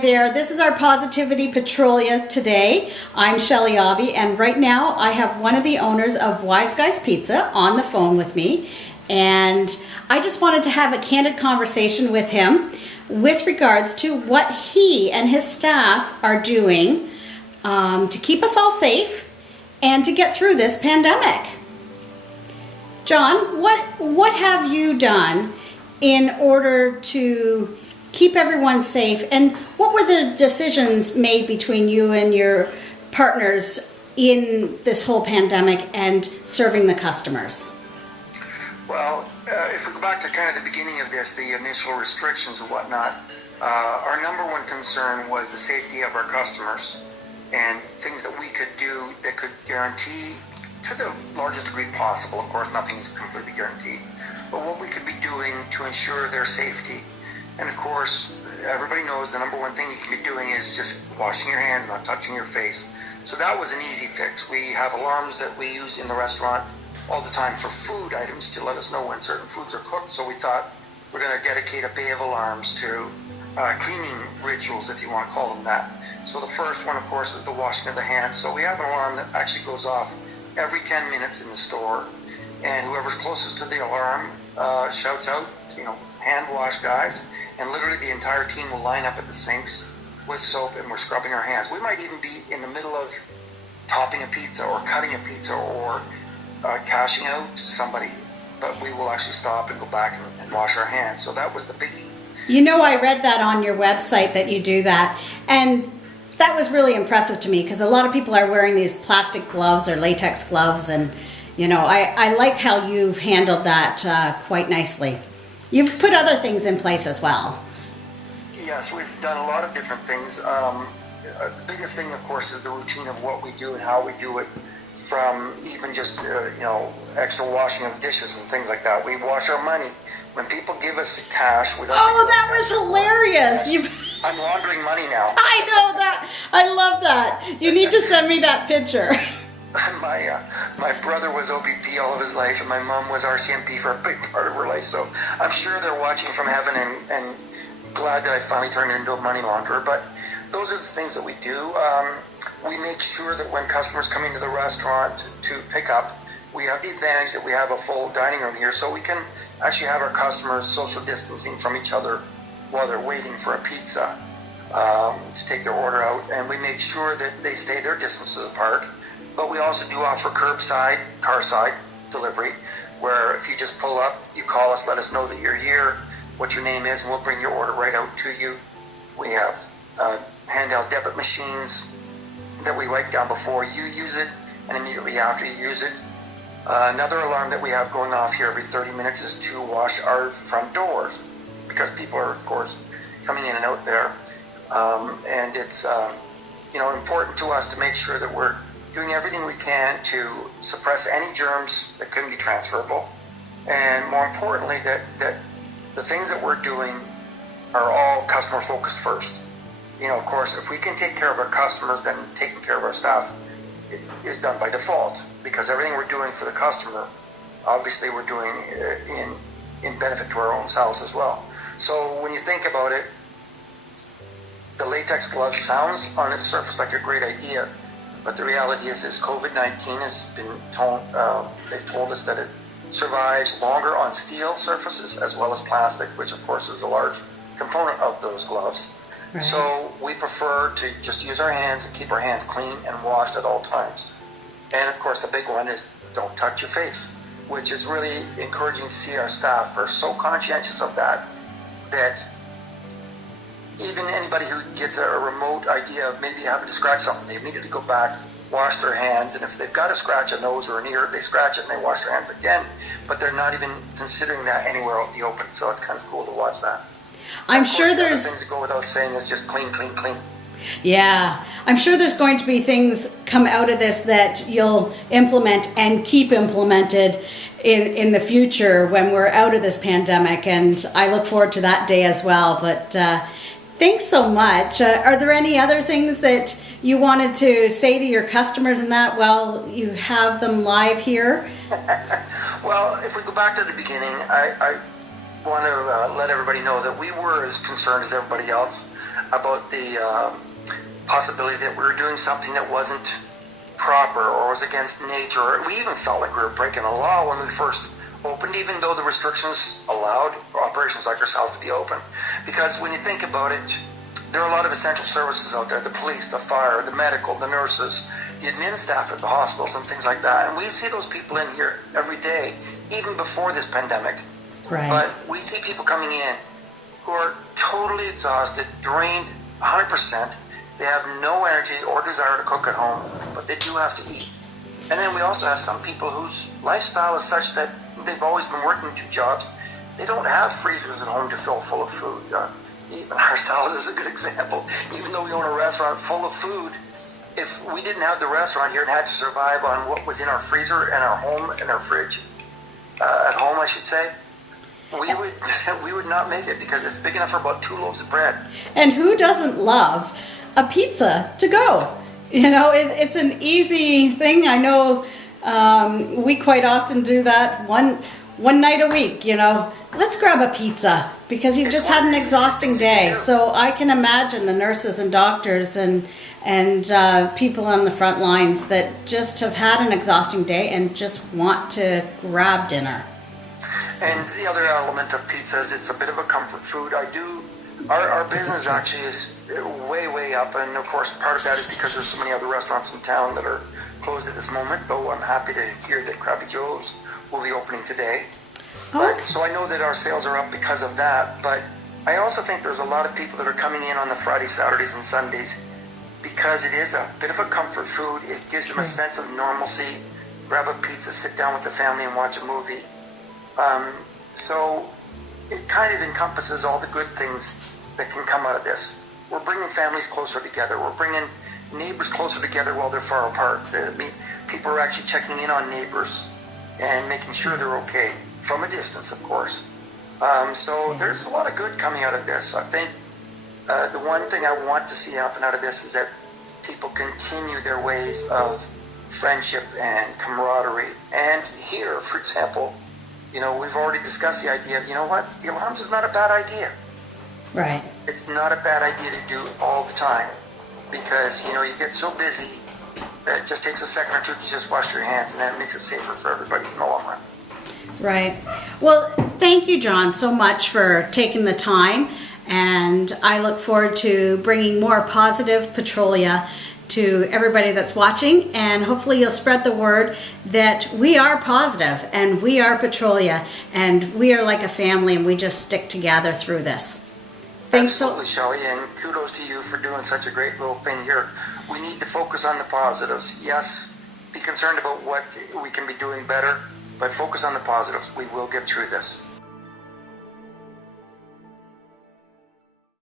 There, this is our Positivity Petrolia today. I'm Shelley Aubie, and right now I have one of the owners of Wise Guys Pizza on the phone with me, and I just wanted to have a candid conversation with him with regards to what he and his staff are doing to keep us all safe and to get through this pandemic. John, what have you done in order to keep everyone safe, and what were the decisions made between you and your partners in this whole pandemic and serving the customers? Well, if we go back to kind of the beginning of this, the initial restrictions and whatnot, our number one concern was the safety of our customers and things that we could do that could guarantee, to the largest degree possible, of course nothing is completely guaranteed, but what we could be doing to ensure their safety. And of course, everybody knows the number one thing you can be doing is just washing your hands, not touching your face. So that was an easy fix. We have alarms that we use in the restaurant all the time for food items to let us know when certain foods are cooked. So we thought we're going to dedicate a bay of alarms to cleaning rituals, if you want to call them that. So the first one, of course, is the washing of the hands. So we have an alarm that actually goes off every 10 minutes in the store. And whoever's closest to the alarm shouts out, hand wash, guys. And literally the entire team will line up at the sinks with soap, and we're scrubbing our hands. We might even be in the middle of topping a pizza or cutting a pizza or cashing out to somebody, but we will actually stop and go back and wash our hands. So that was the biggie. I read that on your website that you do that, and that was really impressive to me because a lot of people are wearing these plastic gloves or latex gloves, and I like how you've handled that quite nicely. You've put other things in place as well. Yes, we've done a lot of different things. The biggest thing, of course, is the routine of what we do and how we do it, from even just, extra washing of dishes and things like that. We wash our money. When people give us cash, we don't... Oh, that was hilarious. I'm laundering money now. I know that. I love that. You need to send me that picture. My brother was OBP all of his life, and my mom was RCMP for a big part of her life. So I'm sure they're watching from heaven and glad that I finally turned into a money launderer. But those are the things that we do. We make sure that when customers come into the restaurant to pick up, we have the advantage that we have a full dining room here, so we can actually have our customers social distancing from each other while they're waiting for a pizza to take their order out. And we make sure that they stay their distances apart. But we also do offer curbside, car-side delivery, where if you just pull up, you call us, let us know that you're here, what your name is, and we'll bring your order right out to you. We have handheld debit machines that we write down before you use it and immediately after you use it. Another alarm that we have going off here every 30 minutes is to wash our front doors, because people are, of course, coming in and out there. And it's important to us to make sure that we're doing everything we can to suppress any germs that couldn't be transferable, and more importantly, that the things that we're doing are all customer focused first. Of course, if we can take care of our customers, then taking care of our staff is done by default, because everything we're doing for the customer, obviously we're doing in benefit to our own selves as well. So when you think about it, the latex glove sounds on its surface like a great idea, but the reality is COVID-19 has been they've told us that it survives longer on steel surfaces as well as plastic, which of course is a large component of those gloves. Right. So we prefer to just use our hands and keep our hands clean and washed at all times. And of course the big one is don't touch your face, which is really encouraging to see our staff are so conscientious of that even anybody who gets a remote idea of maybe having to scratch something, they immediately go back, wash their hands, and if they've got to scratch a nose or an ear, they scratch it and they wash their hands again, but they're not even considering that anywhere out in the open, so it's kind of cool to watch that. I'm sure there's things that go without saying is just clean, clean, clean. Yeah, I'm sure there's going to be things come out of this that you'll implement and keep implemented in the future when we're out of this pandemic, and I look forward to that day as well. But thanks so much. Are there any other things that you wanted to say to your customers and that while you have them live here? Well, if we go back to the beginning, want to let everybody know that we were as concerned as everybody else about the possibility that we were doing something that wasn't proper or was against nature. We even felt like we were breaking the law when we first opened, even though the restrictions allowed operations like ourselves to be open. Because when you think about it, there are a lot of essential services out there: the police, the fire, the medical, the nurses, the admin staff at the hospitals and things like that. And we see those people in here every day, even before this pandemic. Right. But we see people coming in who are totally exhausted, drained 100%. They have no energy or desire to cook at home, but they do have to eat. And then we also have some people whose lifestyle is such that they've always been working 2 jobs. They don't have freezers at home to fill full of food. Even ourselves is a good example. Even though we own a restaurant full of food, if we didn't have the restaurant here and had to survive on what was in our freezer and our home and our fridge, at home I should say, we would not make it, because it's big enough for about 2 loaves of bread. And who doesn't love a pizza to go? You know, it's an easy thing. I know we quite often do that one night a week, you know. Let's grab a pizza because you've just had an exhausting day. So I can imagine the nurses and doctors and people on the front lines that just have had an exhausting day and just want to grab dinner. And the other element of pizza is it's a bit of a comfort food. Our business actually is way up, and of course part of that is because there's so many other restaurants in town that are closed at this moment, though I'm happy to hear that Krabby Joe's will be opening today. So I know that our sales are up because of that, but I also think there's a lot of people that are coming in on the Fridays, Saturdays, and Sundays because it is a bit of a comfort food. It gives them a sense of normalcy. Grab a pizza, sit down with the family and watch a movie. So it kind of encompasses all the good things that can come out of this. We're bringing families closer together. We're bringing neighbors closer together while they're far apart. People are actually checking in on neighbors and making sure they're okay, from a distance, of course. So there's a lot of good coming out of this. I think the one thing I want to see happen out of this is that people continue their ways of friendship and camaraderie. And here, for example, you know, we've already discussed the idea of, you know what, the alarms is not a bad idea. Right. It's not a bad idea to do all the time, because, you know, you get so busy that it just takes a second or two to just wash your hands, and that makes it safer for everybody in the long run. Right. Well, thank you, John, so much for taking the time, and I look forward to bringing more positive Petrolia to everybody that's watching, and hopefully you'll spread the word that we are positive and we are Petrolia and we are like a family and we just stick together through this. Thanks. Absolutely, Shelley, and kudos to you for doing such a great little thing here. We need to focus on the positives. Yes, be concerned about what we can be doing better, but focus on the positives. We will get through this.